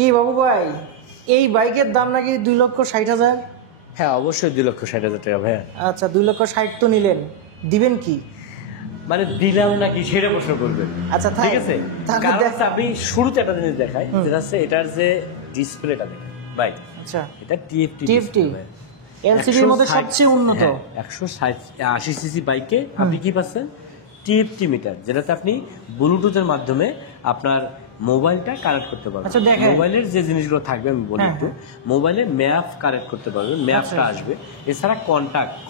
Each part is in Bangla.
কি বাবু ভাই, এই বাইকের দাম নাকি 2,60,000? হ্যাঁ অবশ্যই 2,60,000 টাকা ভাইয়া। আচ্ছা 2,60,000 তো নিলেন, দিবেন কি? মানে দিলাম নাকি সেটা প্রশ্ন করবেন। আচ্ছা ঠিক আছে, তাহলে কারণ হচ্ছে আপনি শুরুতে একটা জিনিস দেখাই, যেটা হচ্ছে এটার যে ডিসপ্লেটা দেখেন ভাই, আচ্ছা এটা টিএফটি টিএফটি এলসিডির মধ্যে সবচেয়ে উন্নত। 180 সিসি বাইকে আপনি কি পাচ্ছেন? টিএফটি মিটার, যেটাতে আপনি ব্লুটুথের মাধ্যমে আপনার মোবাইলটা কানেক্ট করতে পারবেন। আচ্ছা দেখেন, মোবাইলের যে জিনিসগুলো থাকবে আমি বলি একটু, মোবাইলে ম্যাপ কানেক্ট করতে পারবেন, ম্যাপটা আসবে। এছাড়া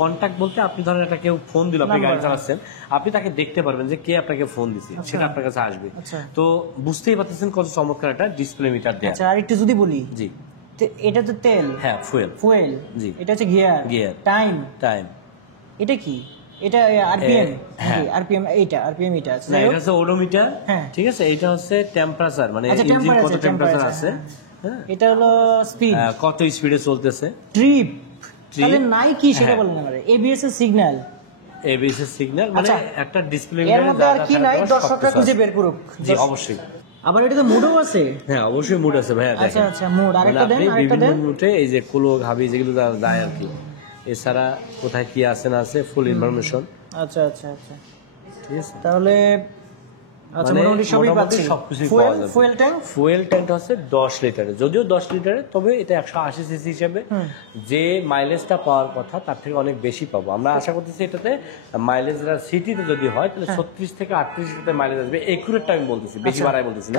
কন্টাক্ট বলতে আপনি ধরেন একটা কেউ ফোন দিল, আপনি গাড়ি চালাচ্ছেন, আপনি তাকে দেখতে পারবেন যে কে আপনাকে ফোন দিছে, সেটা আপনার কাছে আসবে। তো বুঝতেই পারতেছেন কত চমৎকার একটা ডিসপ্লে মিটার দেয়া। আচ্ছা আর একটু যদি বলি, জি এটা তো তেল, হ্যাঁ ফুয়েল, জি এটা হচ্ছে গিয়ার, টাইম, এটা কি? এটা আরপিএম, হ্যাঁ আরপিএম, আরপিএম এটা আছে, এটা হচ্ছে ওডোমিটার। ঠিক আছে, এটা হচ্ছে টেম্পারেচার, মানে ইঞ্জিন কত টেম্পারেচার আছে, এটা হলো স্পিড, কত স্পিডে চলতেছে, ট্রিপ, তাহলে নাই কি সেটা বলেন আমারে, এবিএস এর সিগন্যাল, এবিএস এর সিগন্যাল, মানে একটা ডিসপ্লে এর মধ্যে আর কি নাই, দর্শকরা খুঁজে বের করুক। জি অবশ্যই। আবার এটাতে মুডও আছে? হ্যাঁ অবশ্যই মুড আছে ভাইয়া। আচ্ছা আচ্ছা মুড, আরেকটা দেন, আরেকটা দেন। মুডে এই যে কুলো ঘাবি যেগুলো যায় আর কি, এছাড়া কোথায় কি আছে না আছে ফুল ইনফরমেশন। আচ্ছা আচ্ছা আচ্ছা ঠিক আছে, তাহলে আচ্ছা মোটামুটি সবই পাচ্ছি। সবকিছুই পাওয়া যাবে। ফুয়েল ট্যাঙ্ক হচ্ছে 10 লিটারের, যদিও 10 লিটারের, তবে এটা 180 সিসি হিসেবে যে মাইলেজটা পাওয়ার কথা তার থেকে অনেক বেশি পাবো আমরা আশা করতেছি। এটাতে মাইলেজটা সিটিতে যদি হয় তাহলে 36 থেকে 38 লিটার মাইলেজ আসবে, একুরেটটা আমি বলতেছি, বেশি বাড়াই বলতেছি না।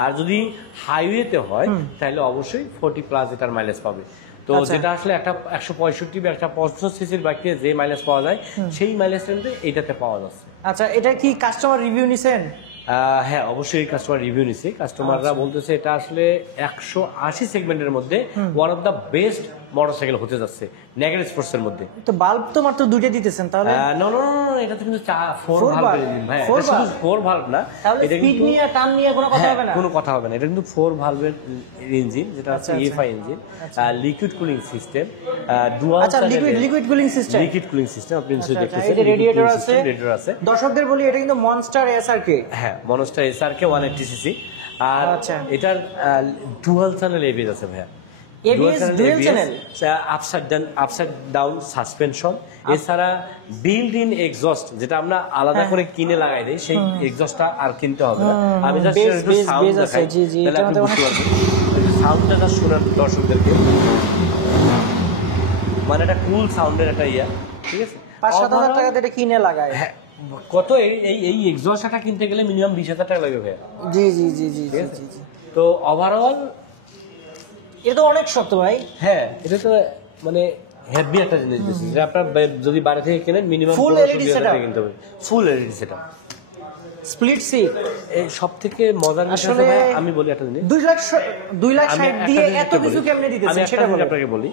আর যদি হাইওয়েতে হয় তাহলে অবশ্যই 40 প্লাস এটার মাইলেজ পাবে। তো যেটা আসলে একটা 165 বা 165 সিসির বাইকে যে মাইলেজ পাওয়া যায় সেই মাইলেজটা কিন্তু এটাতে পাওয়া যাচ্ছে। আচ্ছা এটা কি কাস্টমার রিভিউ নিছেন? হ্যাঁ অবশ্যই কাস্টমার রিভিউ নিছে, কাস্টমাররা বলতেছে এটা আসলে 180 সেগমেন্টের মধ্যে one of the best motorcycle হতে যাচ্ছে নেগেটিভ স্পোর্টস এর মধ্যে। তো বাল্ব তো মাত্র দুইটা দিতেছেন, তাহলে না না না, এটা তো কিন্তু 4 ভালভ ইঞ্জিন ভাই, এটা শুধু 4 ভালভ না, এটা স্পিড নিয়ে টান নিয়ে কোনো কথা হবে না, কোনো কথা হবে না। এটা কিন্তু 4 ভালভের ইঞ্জিন, যেটা হচ্ছে EFI engine, liquid cooling system, dual liquid cooling system আপনি নিশ্চয়ই দেখতেছেন, এটা রেডিয়েটর আছে। দর্শকদের বলি এটা কিন্তু মনস্টার এসআরকে, হ্যাঁ মনস্টার এসআরকে 180 সিসি। আর এটার ডুয়াল চ্যানেল এবিএস আছে ভাইয়া, আপসাইড ডাউন সাসপেনশন, এছাড়া বিল্ড ইন এক্সস্ট, যেটা আমরা আলাদা করে কিনে লাগাই দেই, সেই এক্সস্টটা আর কিনতে হবে না। আমি জাস্ট একটু সাউন্ড দেখাই, তাহলে আপনি বুঝতে পারবেন। সাউন্ডটা জাস্ট শোনান দর্শকদেরকে, মানে একটা কুল সাউন্ডের একটা ইয়া। ঠিক আছে, 5-7 হাজার টাকা দিয়ে কিনে লাগায়। হ্যাঁ কত এই এক্সস্টটা কিনতে গেলে মিনিমাম 20,000 টাকা লাগবে ভাইয়া। জি জি জি জি জি। তো ওভারঅল এটা তো অনেক শক্ত ভাই। হ্যাঁ এটা তো মানে হেভি একটা জিনিস দিয়েছে, যেটা আপনার যদি বাইরে থেকে কেনেন মিনিমাম ফুল এলইডি সেটআপ কিনতে হবে, full LED setup, split seat. এই সবথেকে মজার বিষয় আমি বলি একটা জিনিস, 2,60,000 দিয়ে এত কিছু কেমনে দিতেছেন সেটা বলি আপনাকে বলি।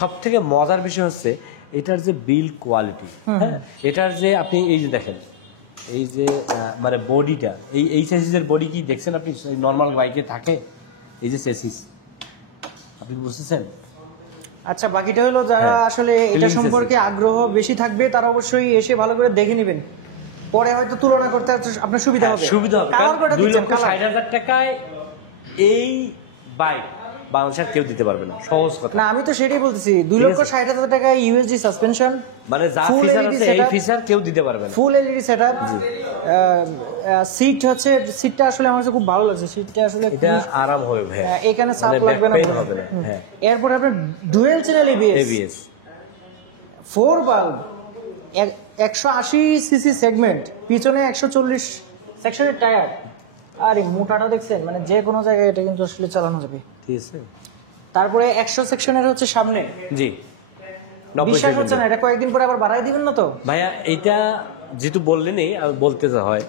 সবথেকে মজার বিষয় হচ্ছে এটার যে বিল্ড কোয়ালিটি, হ্যাঁ এটার যে আপনি এই যে দেখেন, এই যে মানে বডিটা, এই চেসিসের বডি কি দেখছেন আপনি নরমাল বাইকে থাকে? এই যে চেসিস আপনি বুঝতেছেন? আচ্ছা বাকিটা হলো যারা আসলে এটা সম্পর্কে আগ্রহ বেশি থাকবে তারা অবশ্যই এসে ভালো করে দেখে নেবেন, পরে হয়তো তুলনা করতে আপনার সুবিধা হবে। 2,60,000 টাকায় এই বাইক বাংলাদেশের কেউ দিতে পারবে না, সহজ কথা। না আমি তো সেটাই বলতেছি, 2,60,000 টাকায় ইউএসডি সাসপেনশন, মানে যা ফিচার আছে এই ফিচার কেউ দিতে পারবে না। ফুল এলইডি সেটআপ, সিট হচ্ছে, সিটটা আসলে আমার কাছে খুব ভালো লাগছে, সিটটা আসলে এটা আরাম হবে ভাই, এখানে চাপ লাগবে না, হবে না। হ্যাঁ এরপর আপনার dual channel ABS, 4 bulb, 180 CC segment, পিছনে 140 সেকশনের টায়ার, আরে মোটাটা দেখছেন, মানে যে কোনো জায়গায় এটা কিন্তু আসলে চালানো যাবে। ঠিক আছে, তারপরে 100 সেকশনের হচ্ছে সামনে, জি বিশ্বাস হচ্ছে না, এটা কয়েকদিন পরে আবার বাড়াই দিবেন না তো ভাইয়া? এইটা যেহেতু বললেনই আমি বলতে হয়,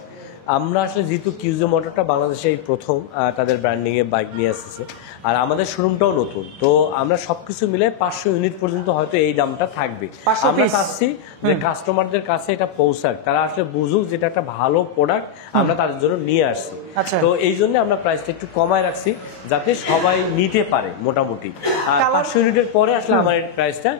আমরা আসলে যেহেতু কিউজো মোটরটা বাংলাদেশে এই প্রথম তাদের ব্র্যান্ডিং এ বাইক নিয়ে আসছে, আর আমাদের শোরুমটাও নতুন, তো আমরা সবকিছু মিলে 500 ইউনিট পর্যন্ত হয়তো এই দামটা থাকবে। আমরা চাচ্ছি যে কাস্টমারদের কাছে এটা পৌঁছাক, তারা আসলে বুঝুক যেটা একটা ভালো প্রোডাক্ট আমরা তাদের জন্য নিয়ে আসছি। তো এই জন্য আমরা প্রাইসটা একটু কমায় রাখছি যাতে সবাই নিতে পারে মোটামুটি। আর 500 ইউনিটের পরে আসলে আমার এই প্রাইসটা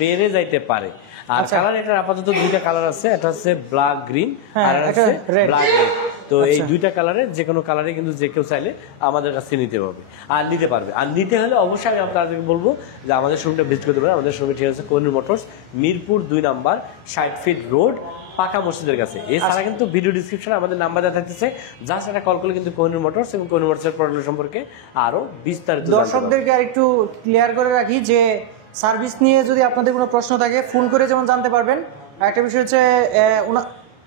বেড়ে যাইতে পারে। আর কালার, এটার আপাতত 2টা কালার আছে, একটা হচ্ছে ব্ল্যাক গ্রিন আর একটা হচ্ছে ব্ল্যাক রেড। তো এই দুইটা কালারে যে কোনো কালারে কিন্তু যে কেউ চাইলে আমাদের কাছ থেকে নিতে পারবে আর নিতে পারবে। আর নিতে হলে অবশ্যই আমি আপনাদেরকে বলবো যে আমাদের শোরুমটা ভিজিট করতে পারেন। আমাদের শোরুমে ঠিক আছে Kohinoor motors, Mirpur 2 number 60 fit road, পাকা মসজিদের কাছে। এছাড়া কিন্তু ভিডিও ডিসক্রিপশনে আমাদের নাম্বার দেওয়া থাকতেছে, জাস্ট একটা কল করলে কিন্তু কোহিনূর মোটরস এবং কোহিনূর মোটরসের প্রোডাক্ট সম্পর্কে আরো বিস্তারিত জানতে পারবেন। দর্শকদেরকে আর একটু ক্লিয়ার করে রাখি যে সার্ভিস নিয়ে যদি আপনাদের কোনো প্রশ্ন থাকে ফোন করে যেমন জানতে পারবেন। আর একটা বিষয় হচ্ছে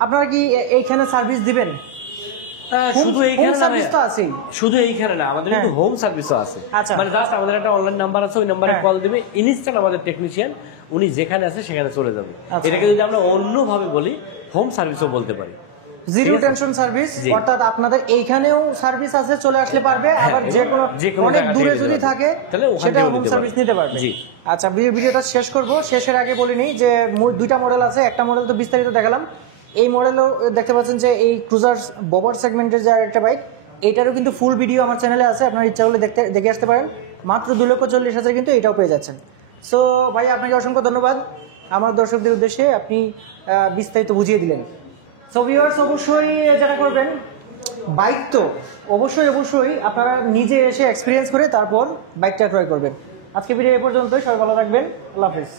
আপনারা কি এইখানে সার্ভিস দিবেন? শুধু এইখানে না, সার্ভিস তো আছেই। শুধু এইখানে না, আমাদের কিন্তু হোম সার্ভিসও আছে। আচ্ছা। মানে জাস্ট আমাদের একটা অনলাইন নাম্বার আছে, ওই নাম্বারে কল দিবে, ইনস্ট্যান্ট আমাদের টেকনিশিয়ান উনি যেখানে আছে সেখানে চলে যাবে। এটাকে যদি আমরা অন্যভাবে বলি হোম সার্ভিসও বলতে পারি। জিরো টেনশন সার্ভিস, অর্থাৎ আপনাদের এইখানেও সার্ভিস আছে, চলে আসলে পারবে। আবার যে কোনো অনেক দূরে যদি থাকে সেটা হোম সার্ভিস নিতে পারবে। আচ্ছা, ভিডিওটা শেষ করব। শেষের আগে বলিনি যে দুইটা মডেল আছে। একটা মডেল তো বিস্তারিত দেখালাম, এই মডেলও দেখতে পাচ্ছেন যে এই ক্রুজার ববার সেগমেন্টের যে একটা বাইক, এটারও কিন্তু ফুল ভিডিও আমার চ্যানেলে আছে, আপনার ইচ্ছা হলে দেখে আসতে পারেন। মাত্র 2,40,000 কিন্তু এটাও পেয়ে যাচ্ছেন। সো ভাই, আপনাকে অসংখ্য ধন্যবাদ আমার দর্শকদের উদ্দেশ্যে, আপনি বিস্তারিত বুঝিয়ে দিলেন। সো ভিউয়ার্স, অবশ্যই যেটা করবেন, বাইক তো অবশ্যই আপনারা নিজে এসে এক্সপিরিয়েন্স করে তারপর বাইকটা ক্রয় করবেন। আজকে ভিডিও এ পর্যন্তই, সবাই ভালো থাকবেন, আল্লাহ হাফেজ।